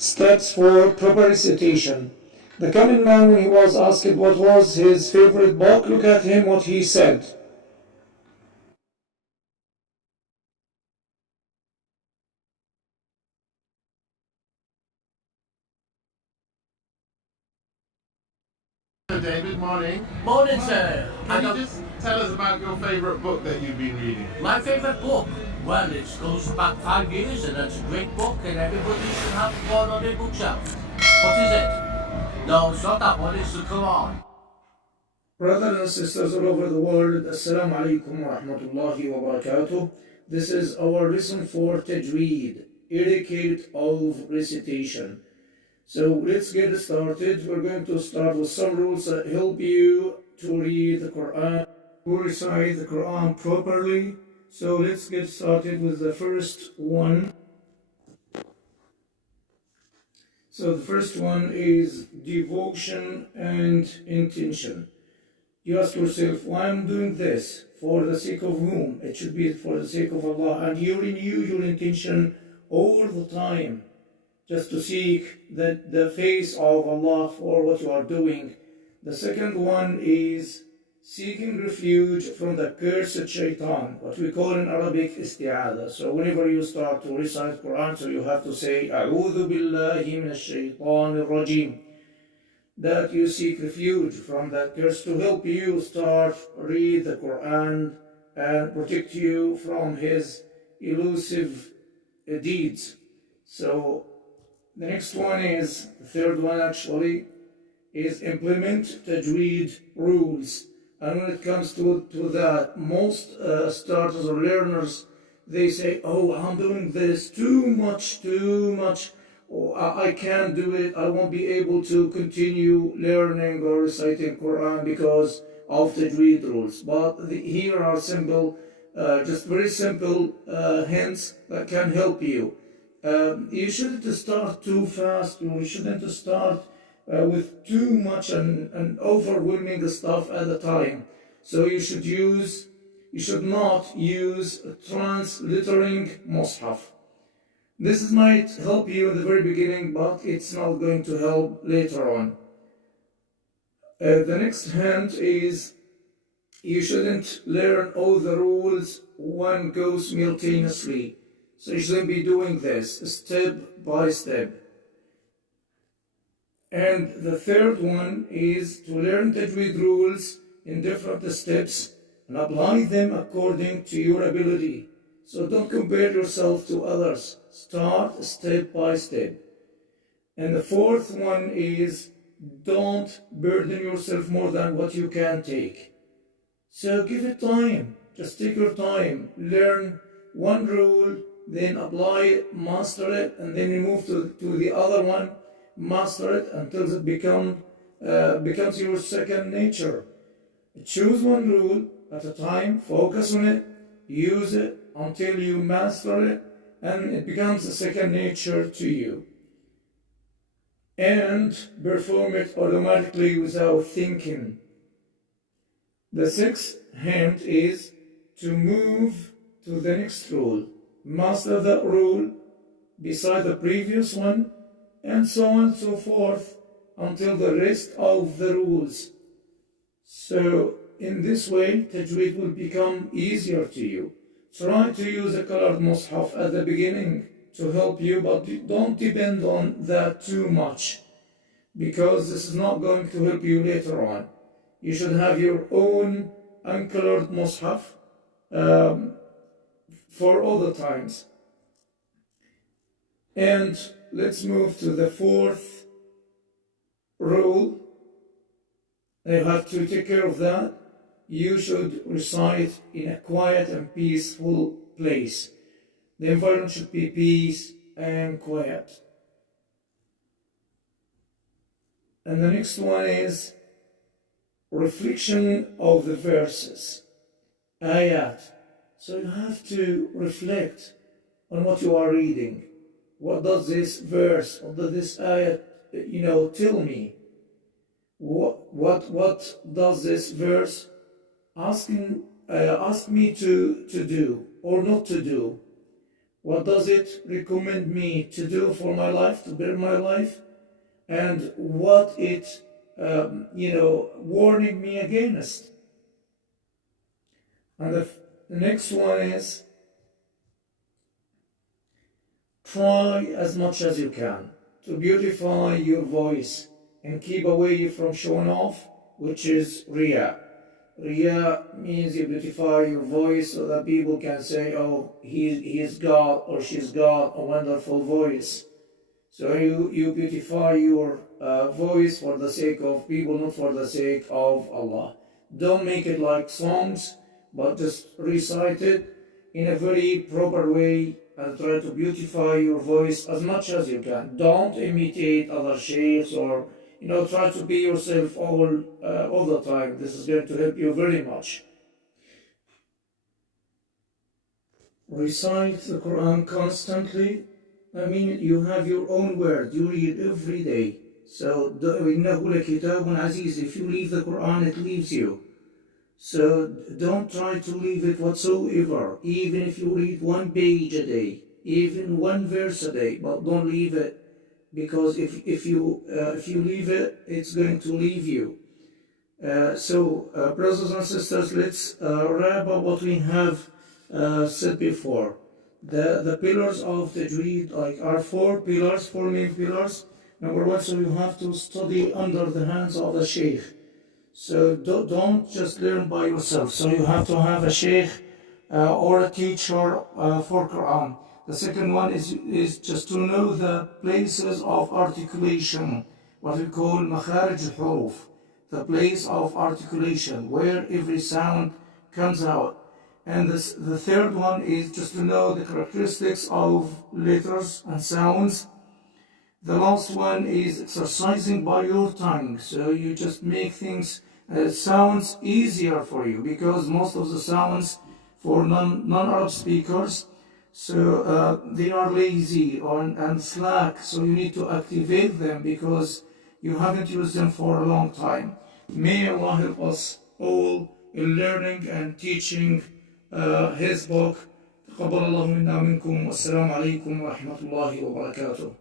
Steps for proper recitation. The cunning man, when he was asked what was his favorite book, look at him what he said. David, morning. Morning, sir. Can you just tell us about your favourite book that you've been reading? My favourite book? Well, it goes back 5 years and it's a great book and everybody should have one on their bookshelf. What is it? No, it's not that one, it's the Quran. Brothers and sisters all over the world, Assalamu alaikum wa rahmatullahi wa barakatuh. This is our lesson for Tajweed, etiquette of recitation. So let's get started. We're going to start with some rules that help you to read the Quran, to recite the Quran properly. So let's get started with the first one. So the first one is devotion and intention. You ask yourself, why I'm doing this? For the sake of whom? It should be for the sake of Allah. And you renew your intention all the time, just to seek the face of Allah for what you are doing. The second one is seeking refuge from the cursed Shaitaan, what we call in Arabic isti'adah. So whenever you start to recite Quran, so you have to say, A'udhu billahi minash shaitanir rajim. That you seek refuge from that curse to help you start read the Quran and protect you from his elusive deeds. So the next one is, the third one actually, is implement Tajweed rules. And when it comes to that, most starters or learners, they say, oh, I'm doing this too much, or I can't do it, I won't be able to continue learning or reciting Quran because of Tajweed rules. But here are simple, just very simple hints that can help you. You shouldn't start too fast, or you shouldn't start with too much and overwhelming stuff at a time. So you should not use transliterating mushaf. This might help you in the very beginning, but it's not going to help later on. The next hint is you shouldn't learn all the rules one go simultaneously. So you shouldn't be doing this step by step. And the third one is to learn Tajweed rules in different steps and apply them according to your ability. So don't compare yourself to others. Start step by step. And the fourth one is don't burden yourself more than what you can take. So give it time. Just take your time. Learn one rule, then apply it, master it, and then you move to the other one, master it until it becomes your second nature. Choose one rule at a time, focus on it, use it until you master it, and it becomes a second nature to you. And perform it automatically without thinking. The sixth hint is to move to the next rule. Master that rule beside the previous one, and so on and so forth until the rest of the rules. So in this way, Tajweed will become easier to you. Try to use a colored mushaf at the beginning to help you, but don't depend on that too much, because this is not going to help you later on. You should have your own uncolored mushaf for all the times. And let's move to the fourth rule. You have to take care of that. You should recite in a quiet and peaceful place. The environment should be peace and quiet. And the next one is reflection of the verses, ayat. So you have to reflect on what you are reading. What does this verse, what does this ayat, tell me? What does this verse ask me to do or not to do? What does it recommend me to do for my life, to better my life, and what it, warning me against. And the next one is try as much as you can to beautify your voice and keep away from showing off, which is Riya. Riya means you beautify your voice so that people can say, oh, he's got or she's got a wonderful voice. So you beautify your voice for the sake of people, not for the sake of Allah. Don't make it like songs, but just recite it in a very proper way and try to beautify your voice as much as you can. Don't imitate other sheikhs or try to be yourself all the time. This is going to help you very much. Recite the Quran constantly. I mean, you have your own word. You read every day. So, إِنَّهُ لَكِتَابٌ عَزِيزٌ. If you leave the Quran, it leaves you. So, don't try to leave it whatsoever. Even if you read one page a day, even one verse a day, but don't leave it. Because if you leave it, it's going to leave you. Brothers and sisters, let's wrap up what we have said before. The pillars of the tajweed are four main pillars. Number one, so you have to study under the hands of a sheikh. So don't just learn by yourself. So you have to have a sheikh or a teacher for Quran. The second one is just to know the places of articulation, what we call makharij al-huruf, the place of articulation, where every sound comes out. And the third one is just to know the characteristics of letters and sounds. The last one is exercising by your tongue. So you just make things, sounds easier for you, because most of the sounds for non-Arab speakers, so they are lazy and slack. So you need to activate them because you haven't used them for a long time. May Allah help us all in learning and teaching his book. تقبل الله منا منكم والسلام عليكم ورحمة الله وبركاته.